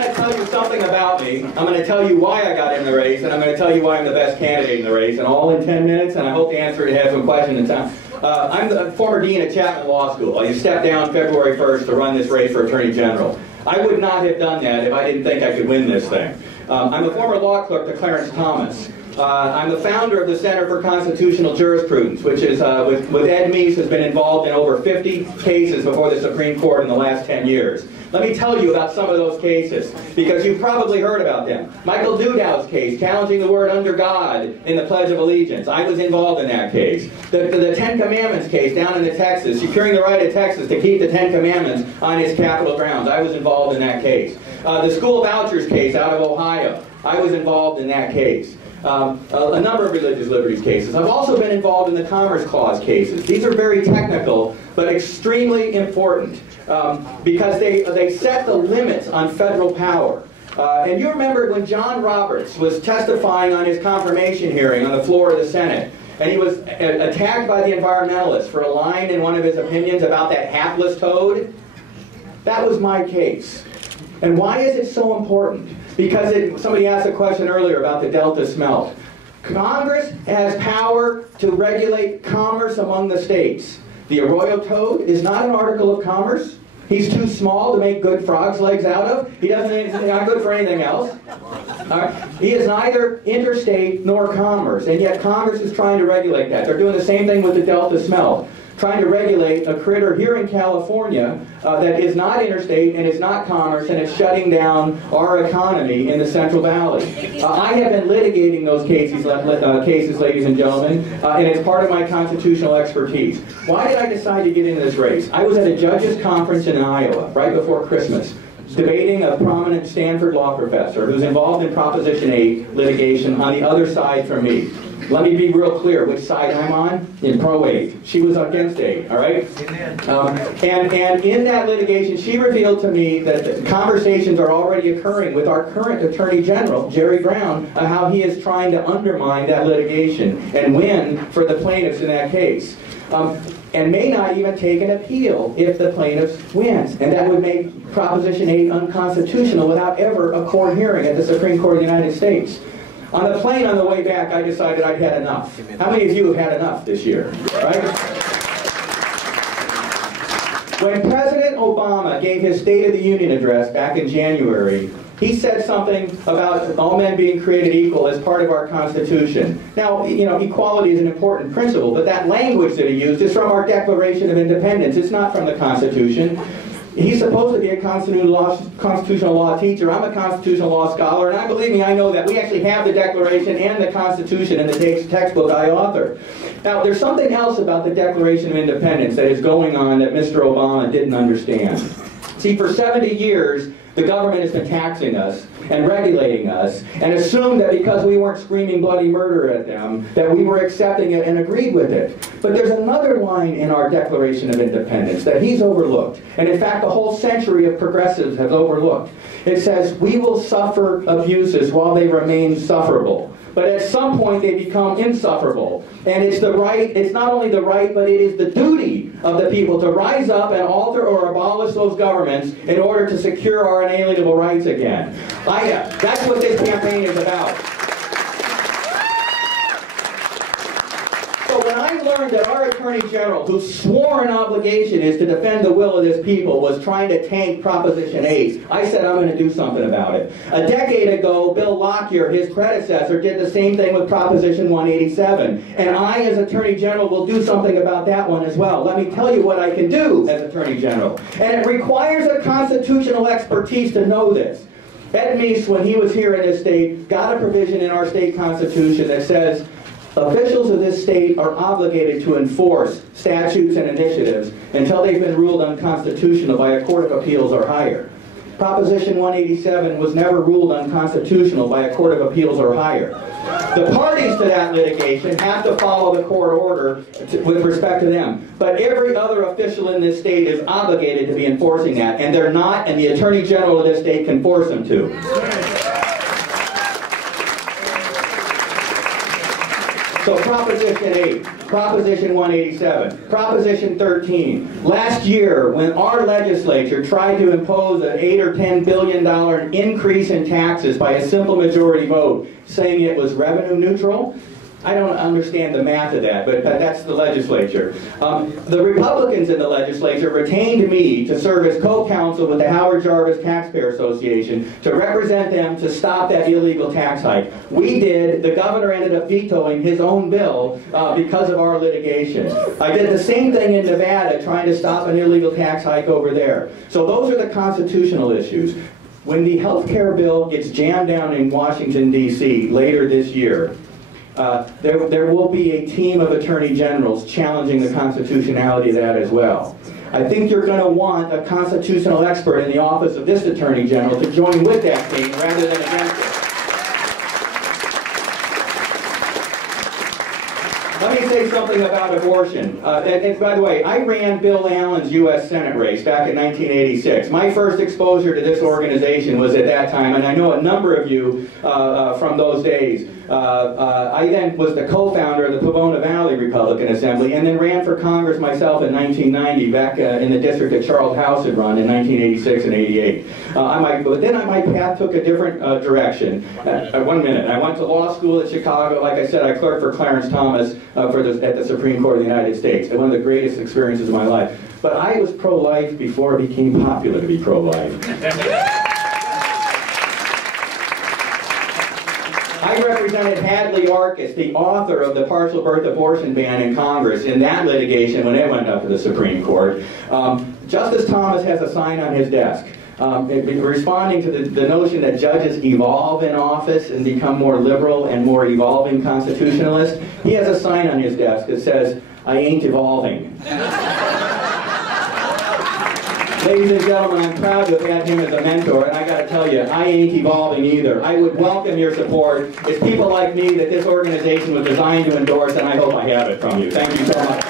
going to tell you something about me. I'm going to tell you why I got in the race, and I'm going to tell you why I'm the best candidate in the race, and all in 10 minutes, and I hope to answer it, have some questions in time. I'm the former dean at Chapman Law School. I stepped down February 1st to run this race for Attorney General. I would not have done that if I didn't think I could win this thing. I'm a former law clerk to Clarence Thomas. I'm the founder of the Center for Constitutional Jurisprudence, which is, with Ed Meese, has been involved in over 50 cases before the Supreme Court in the last 10 years. Let me tell you about some of those cases, because you've probably heard about them. Michael Dudow's case, challenging the word under God in the Pledge of Allegiance. I was involved in that case. The Ten Commandments case down in Texas, securing the right of Texas to keep the Ten Commandments on its Capitol grounds. I was involved in that case. The school vouchers case out of Ohio. I was involved in that case. A number of religious liberties cases. I've also been involved in the Commerce Clause cases. These are very technical, but extremely important because they set the limits on federal power. And you remember when John Roberts was testifying on his confirmation hearing on the floor of the Senate, and he was attacked by the environmentalists for a line in one of his opinions about that hapless toad? That was my case. And why is it so important? Because somebody asked a question earlier about the Delta smelt. Congress has power to regulate commerce among the states. The arroyo toad is not an article of commerce. He's too small to make good frog's legs out of. He's not good for anything else. He is neither interstate nor commerce, and yet Congress is trying to regulate that. They're doing the same thing with the Delta smelt, trying to regulate a critter here in California that is not interstate and is not commerce, and it's shutting down our economy in the Central Valley. I have been litigating those cases, ladies and gentlemen, and it's part of my constitutional expertise. Why did I decide to get into this race? I was at a judges' conference in Iowa right before Christmas, debating a prominent Stanford law professor who's involved in Proposition 8 litigation on the other side from me. Let me be real clear which side I'm on. In Pro 8. She was against 8, all right? And in that litigation, she revealed to me that the conversations are already occurring with our current Attorney General, Jerry Brown, how he is trying to undermine that litigation and win for the plaintiffs in that case. And may not even take an appeal if the plaintiffs win. And that would make Proposition 8 unconstitutional without ever a court hearing at the Supreme Court of the United States. On the plane on the way back, I decided I'd had enough. How many of you have had enough this year? Right? When President Obama gave his State of the Union address back in January, he said something about all men being created equal as part of our Constitution. Now, you know, equality is an important principle, but that language that he used is from our Declaration of Independence. It's not from the Constitution. He's supposed to be a constitutional law teacher. I'm a constitutional law scholar, and believe me, I know that. We actually have the Declaration and the Constitution in the textbook I authored. Now, there's something else about the Declaration of Independence that is going on that Mr. Obama didn't understand. See, for 70 years, the government has been taxing us and regulating us and assumed that because we weren't screaming bloody murder at them, that we were accepting it and agreed with it. But there's another line in our Declaration of Independence that he's overlooked, and in fact the whole century of progressives have overlooked. It says, we will suffer abuses while they remain sufferable. But at some point they become insufferable. And it's the right, it's not only the right, but it is the duty of the people to rise up and alter or abolish those governments in order to secure our inalienable rights again. That's what this campaign is about. So when I learned that our Attorney General, whose sworn obligation is to defend the will of this people, was trying to tank Proposition 8, I said I'm going to do something about it. A decade ago, Bill Lockyer, his predecessor, did the same thing with Proposition 187. And I, as Attorney General, will do something about that one as well. Let me tell you what I can do as Attorney General. And it requires a constitutional expertise to know this. Ed Meese, when he was here in this state, got a provision in our state constitution that says officials of this state are obligated to enforce statutes and initiatives until they've been ruled unconstitutional by a court of appeals or higher. Proposition 187 was never ruled unconstitutional by a court of appeals or higher. The parties to that litigation have to follow the court order with respect to them. But every other official in this state is obligated to be enforcing that, and they're not, and the Attorney General of this state can force them to. So Proposition 8, Proposition 187, Proposition 13. Last year, when our legislature tried to impose an $8 or $10 billion increase in taxes by a simple majority vote, saying it was revenue neutral, I don't understand the math of that, but that's the legislature. The Republicans in the legislature retained me to serve as co-counsel with the Howard Jarvis Taxpayer Association to represent them to stop that illegal tax hike. We did. The governor ended up vetoing his own bill because of our litigation. I did the same thing in Nevada, trying to stop an illegal tax hike over there. So those are the constitutional issues. When the health care bill gets jammed down in Washington, D.C. later this year, there will be a team of attorney generals challenging the constitutionality of that as well. I think you're going to want a constitutional expert in the office of this attorney general to join with that team rather than against it. Let me say something about abortion. And by the way, I ran Bill Allen's U.S. Senate race back in 1986. My first exposure to this organization was at that time, and I know a number of you from those days. I then was the co-founder of the Pomona Valley Republican Assembly, and then ran for Congress myself in 1990, back in the district that Charles House had run in 1986 and 88. But then my path took a different direction. 1 minute. I went to law school at Chicago. Like I said, I clerked for Clarence Thomas at the Supreme Court of the United States. One of the greatest experiences of my life. But I was pro-life before it became popular to be pro-life. I represented Hadley Arkes, the author of the partial birth abortion ban in Congress, in that litigation when it went up to the Supreme Court. Justice Thomas has a sign on his desk. Responding to the notion that judges evolve in office and become more liberal and more evolving constitutionalists, he has a sign on his desk that says, "I ain't evolving." Ladies and gentlemen, I'm proud to have had him as a mentor, and I got to tell you, I ain't evolving either. I would welcome your support. It's people like me that this organization was designed to endorse, and I hope I have it from you. Thank you so much.